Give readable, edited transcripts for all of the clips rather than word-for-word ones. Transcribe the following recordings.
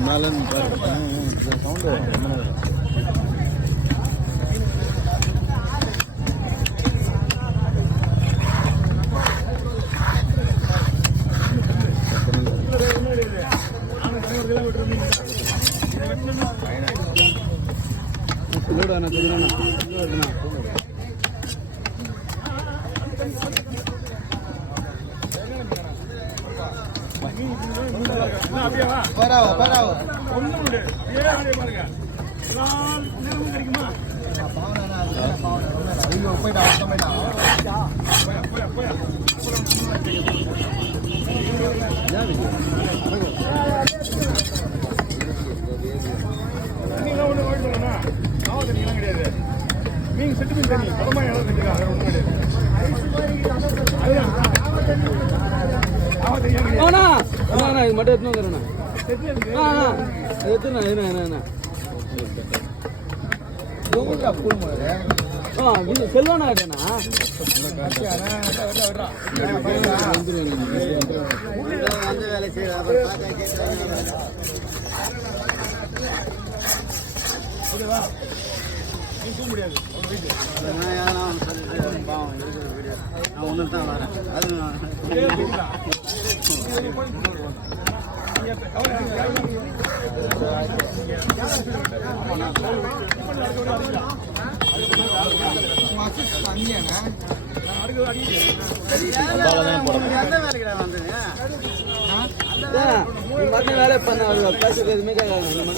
மேலே சவுண்டு மீன் செட்டு மீன் தண்ணி படமா இடம் செஞ்சுக்கலாம் இது மட்டும் எடுத்துன்னு செல்வானா கேட்டேண்ணா வேலை செய்ய முடியாது ஒன்று தான் வரேன் அது வேலை பண்ண பேசுறது எதுவுமே கேட்காது.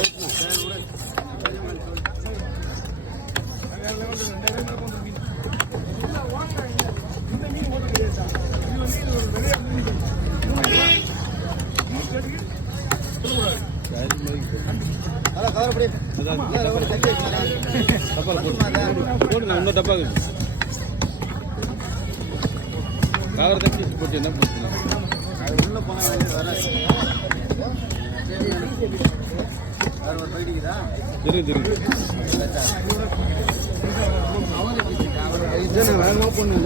காவர தட்டி போட்டு என்ன பண்ணுறேன் உள்ள போன வேகமாக பொண்ணு